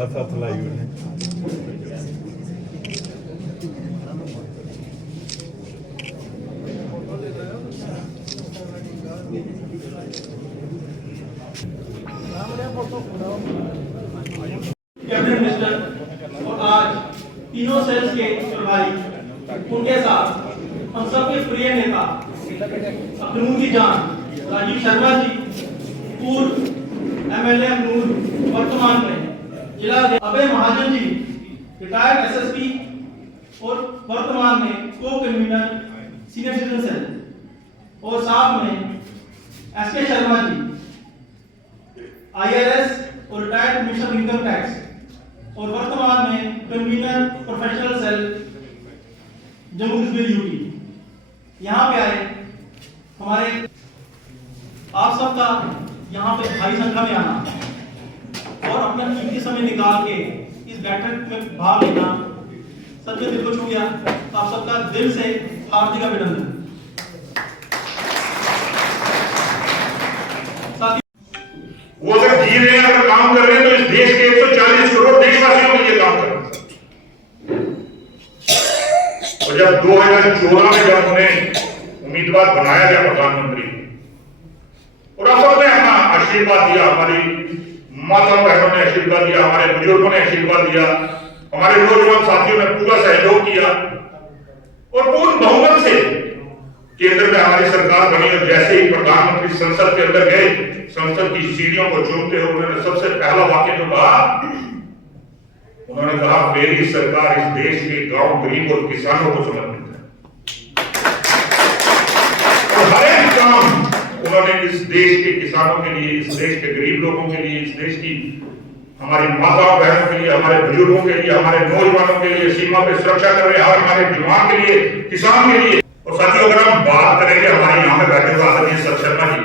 हाथ लाई हुए हैं। कैबिनेट मिनिस्टर और आज तीनों सेल्स के प्रभारी, उनके साथ हम सबके प्रिय नेता अखनूर की जान राजीव शर्मा जी, पूर्व एमएलए अखनूर, वर्तमान में जिला अभय महाजन जी, रिटायर्ड एसएसपी और वर्तमान में को कन्वीनर सीनियर सिटीजन सेल, और साथ में एसके शर्मा जी, आईआरएस और रिटायर्ड कमिश्नर इनकम टैक्स और वर्तमान में convener professional cell Jammu Kashmir UT यहाँ पे आए। हमारे आप सबका यहाँ पे भारी संख्या में आना और अपना कीमती समय निकाल के इस बैठक में भाग लेना सबके दिल को छू गया। तो आप सबका दिल से हार्दिक अभिनंदन। वो अगर जी रहे हैं, अगर काम कर रहे हैं, तो इस देश के 140 करोड़ देशवासियों के लिए काम कर रहे हैं। और जब 2014 में जब उन्हें उम्मीदवार बनाया गया प्रधानमंत्री, और आप सबने अपना आशीर्वाद दिया, हमारी माताओं बहनों ने आशीर्वाद दिया, हमारे बुजुर्गों ने आशीर्वाद दिया, हमारे नौजवान साथियों ने पूरा सहयोग किया और पूर्ण बहुमत से केंद्र में हमारी सरकार बनी। और जैसे ही प्रधानमंत्री संसद के अंदर गए, संसद की सीढ़ियों को चूमते हुए उन्होंने सबसे पहला वाक्य जो कहा, उन्होंने कहा मेरी सरकार इस देश के गांव, गरीब और किसानों को समर्पित है। और हर एक काम उन्होंने इस देश के किसानों के लिए, इस देश के गरीब लोगों के लिए, इस देश की हमारी माताओं बहनों के लिए, हमारे बुजुर्गों के लिए, हमारे नौजवानों के लिए, सीमा पे सुरक्षा कर रहे हमारे जवान के लिए, किसान के लिए। और साथियों, अगर हम बात करेंगे हमारे यहाँ पे बैठे हुए आदरणीय सर शर्मा जी,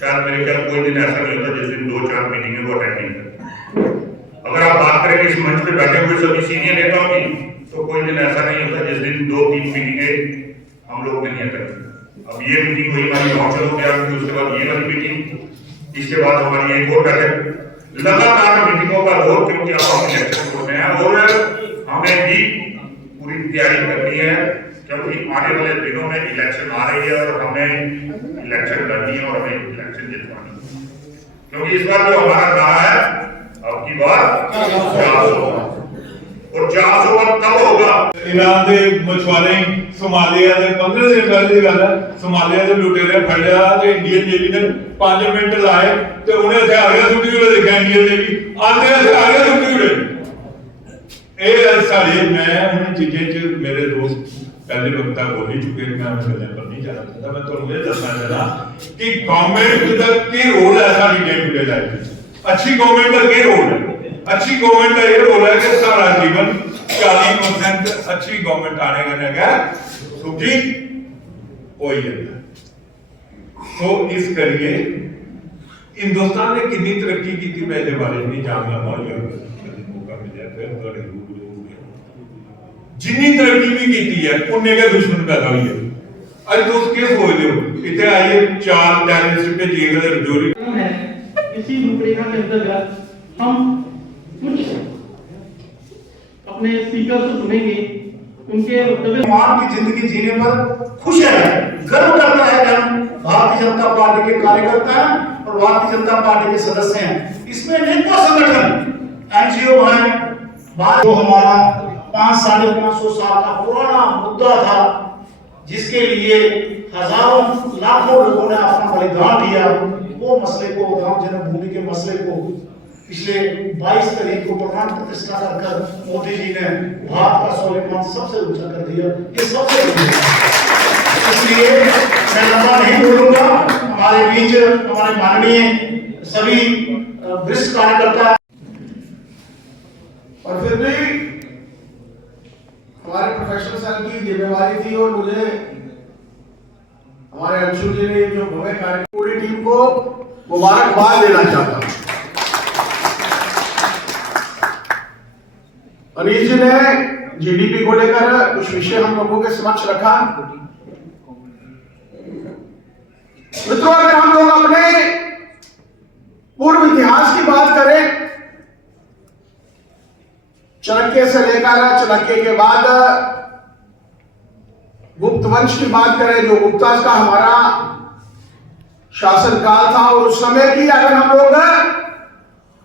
शायद मेरे ख्याल कोई दिन ऐसा नहीं होता जिस दिन 2-4 मीटिंगें वो अटेंड नहीं करते। अगर आप बात करेंगे इस मंच पे बैठे हुए सभी सीनियर नेताओं की, तो कोई दिन ऐसा नहीं होता जिस दिन 2-3 मीटिंगें हम लोग नहीं अटेंड। अब ये मीटिंग हुई हमारी मॉडल हो गया, उसके बाद ये वाली मीटिंग, इसके बाद हमारी एक और बैठक, लगातार मीटिंगों का दौर, क्योंकि आप इलेक्शन होते हैं और हमें भी पूरी तैयारी करनी है, क्योंकि आने वाले दिनों में इलेक्शन आ रही है और हमें इलेक्शन लड़नी है और हमें इलेक्शन जितवानी है। क्योंकि इस बार जो हमारा कहा है, अब की बार जांच होगा और जांच होगा तब होगा। इनाम दे मछुआरे सोमालिया दे 15 दिन पहले की गल है, सोमालिया दे लुटेरे फड़ लिया ते इंडियन नेवी ने 5 मिनट लाए ते उन्हें थे आ गया सुट्टी हुए देखा इंडियन नेवी आते थे आ गया सुट्टी हुए। ए सारी मैं उन चीजें च मेरे दोस्त पहले वक्ता बोल ही चुके हैं, मैं उन पर नहीं जाना चाहता। मैं तो ये दसना चाहता कि गवर्नमेंट का क्या रोल है सारी डे टू डे लाइफ में। अच्छी गवर्नमेंट का क्या रोल है? अच्छी गवर्नमेंट का ये रोल है कि सारा जीवन 40% अच्छी गवर्नमेंट आने का लगा सुखी हो जाता। तो इस करिए हिंदुस्तान ने कितनी तरक्की की थी मैं बारे नहीं जानना, मौका मिले फिर थोड़े जिन्नी तरक्की भी की है उन्ने के दुश्मन पैदा हुई है। आज दोस्त क्या सोच रहे हो, इतने आइए 4 टैलेंट पे जीएगा जोरी है। इसी रूपरेखा के अंतर्गत हम कुछ अपने स्पीकर से सुनेंगे, उनके मान की जिंदगी जीने पर खुश है, गर्व करता है कि हम भारतीय जनता पार्टी के कार्यकर्ता हैं और भारतीय जनता पार्टी के सदस्य हैं। इसमें अनेकों संगठन एनजीओ हैं। जो हमारा 500-550 साल का पुराना मुद्दा था, जिसके लिए हजारों लाखों लोगों ने अपना बलिदान दिया, वो मसले को, राम जन्मभूमि के मसले को पिछले 22 तारीख को प्राण प्रतिष्ठा कर मोदी जी ने भारत का स्वाभिमान सबसे ऊंचा कर दिया। ये सबसे इसलिए मैं लंबा नहीं बोलूंगा। हमारे बीच हमारे माननीय सभी वरिष्ठ कार्यकर्ता और फिर भी हमारे प्रोफेशनल सेल की जिम्मेवारी थी और मुझे हमारे अंशु जी ने जो भव्य कार्य पूरी टीम को मुबारकबाद देना चाहता हूं। अनिल जी ने जीडीपी को लेकर कुछ विषय हम लोगों के समक्ष रखा। मित्रों, अगर हम लोग अपने पूर्व इतिहास की बात करें, चाणक्य से लेकर चाणक्य के बाद गुप्त वंश की बात करें, जो गुप्ता का हमारा शासनकाल था, और उस समय की अगर हम लोग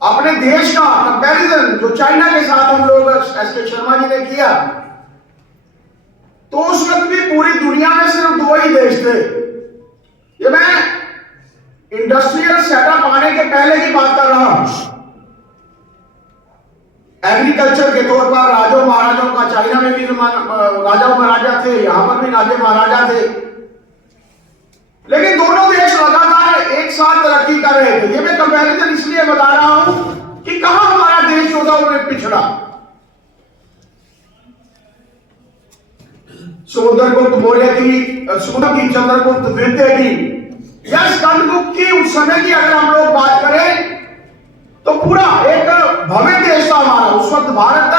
अपने देश का कंपैरिजन जो चाइना के साथ हम लोग एस.के. शर्मा जी ने किया, तो उस वक्त भी पूरी दुनिया में सिर्फ 2 ही देश थे। ये मैं इंडस्ट्रियल सेटअप आने के पहले की बात कर रहा हूं। एग्रीकल्चर के तौर पर राजाओं महाराजाओं का, चाइना में भी राजा महाराजा थे, यहां पर भी राजे महाराजा थे, लेकिन दोनों देश लगातार एक साथ तरक्की कर रहे थे। ये मैं कंपैरिजन इसलिए बता रहा हूं कि कहां हमारा देश जो था वो पिछड़ा। समुद्रगुप्त मौर्य की, चंद्रगुप्त द्वितीय की या स्कंदगुप्त की उस समय की अगर हम लोग बात करें तो पूरा एक भव्य देश था हमारा। उस वक्त भारत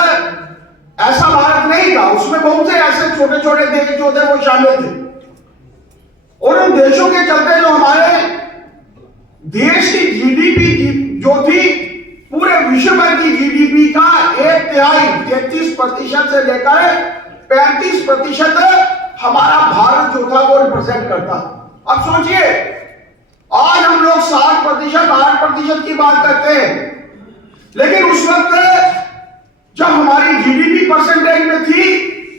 ऐसा भारत नहीं था, उसमें बहुत से ऐसे छोटे छोटे देश जो थे वो शामिल थे, और उन देशों के चलते जो हमारे देश की जीडीपी जो थी, पूरे विश्व भर की जीडीपी का 1/3 33% से लेकर 35% हमारा भारत जो था वो रिप्रेजेंट करता। अब सोचिए, आज हम लोग 7% 8% की बात करते हैं, लेकिन उस वक्त जब हमारी जीडीपी परसेंटेज में थी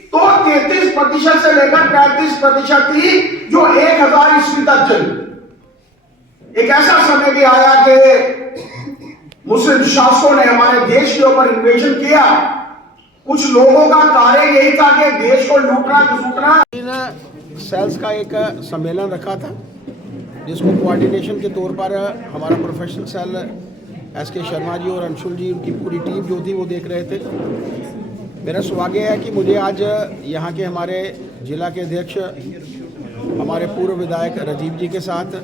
तो 33% से लेकर 35% थी, जो 1000 ईस्वी तक चली। एक ऐसा समय भी आया कि मुस्लिम शासकों ने हमारे देश के ऊपर इन्वेजन किया। कुछ लोगों का कार्य यही था कि देश को लूटना घसूटना। सेल्स का एक सम्मेलन रखा था, जिसको कोऑर्डिनेशन के तौर पर हमारा professional cell SK. Sharma ji और अंशुल जी, उनकी पूरी टीम जो थी वो देख रहे थे। मेरा सौभाग्य है कि मुझे आज यहाँ के हमारे जिला के अध्यक्ष, हमारे पूर्व विधायक राजीव जी के साथ,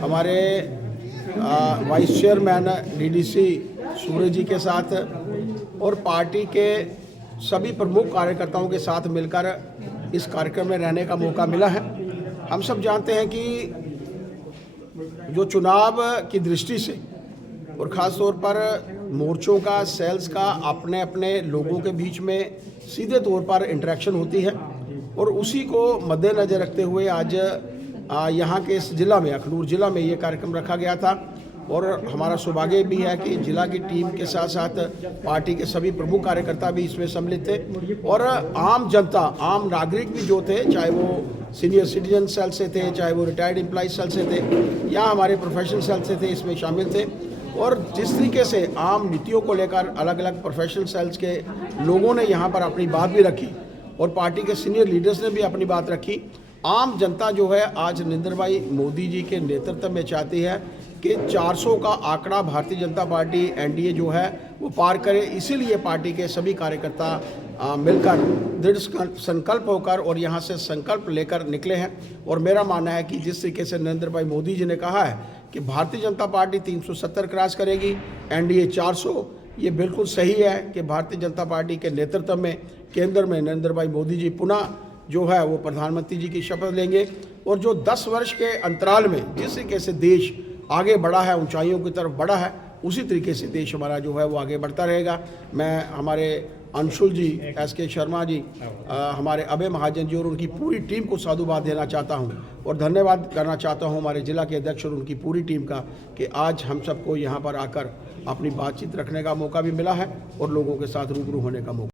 हमारे वाइस चेयरमैन डीडीसी सूरज जी के साथ और पार्टी के सभी प्रमुख कार्यकर्ताओं के साथ मिलकर इस कार्यक्रम में रहने का मौका मिला है। हम सब जानते हैं कि जो चुनाव की दृष्टि से और ख़ास तौर पर मोर्चों का, सेल्स का अपने अपने लोगों के बीच में सीधे तौर पर इंटरेक्शन होती है, और उसी को मद्देनज़र रखते हुए आज यहाँ के इस जिला में, अखनूर जिला में ये कार्यक्रम रखा गया था। और हमारा सौभाग्य भी है कि जिला की टीम के साथ साथ पार्टी के सभी प्रमुख कार्यकर्ता भी इसमें सम्मिलित थे, और आम जनता, आम नागरिक भी जो थे, चाहे वो सीनियर सिटीजन सेल से थे, चाहे वो रिटायर्ड एम्प्लॉय सेल से थे या हमारे प्रोफेशनल सेल से थे, इसमें शामिल थे। और जिस तरीके से आम नीतियों को लेकर अलग अलग प्रोफेशनल सेल्स के लोगों ने यहाँ पर अपनी बात भी रखी, और पार्टी के सीनियर लीडर्स ने भी अपनी बात रखी। आम जनता जो है आज नरेंद्र भाई मोदी जी के नेतृत्व में चाहती है कि 400 का आंकड़ा भारतीय जनता पार्टी एनडीए जो है वो पार करे। इसीलिए पार्टी के सभी कार्यकर्ता मिलकर दृढ़ संकल्प होकर और यहाँ से संकल्प लेकर निकले हैं। और मेरा मानना है कि जिस तरीके से नरेंद्र भाई मोदी जी ने कहा है कि भारतीय जनता पार्टी 370 क्रॉस करेगी, एनडीए 400, ये बिल्कुल सही है कि भारतीय जनता पार्टी के नेतृत्व में केंद्र में नरेंद्र भाई मोदी जी पुनः जो है वो प्रधानमंत्री जी की शपथ लेंगे। और जो 10 वर्ष के अंतराल में जिस तरीके से देश आगे बढ़ा है, ऊंचाइयों की तरफ बढ़ा है, उसी तरीके से देश हमारा जो है वो आगे बढ़ता रहेगा। मैं हमारे अंशुल जी, एस.के. शर्मा जी, हमारे अभय महाजन जी और उनकी पूरी टीम को साधुवाद देना चाहता हूं, और धन्यवाद करना चाहता हूं हमारे जिला के अध्यक्ष और उनकी पूरी टीम का कि आज हम सबको यहां पर आकर अपनी बातचीत रखने का मौका भी मिला है और लोगों के साथ रूबरू होने का मौका।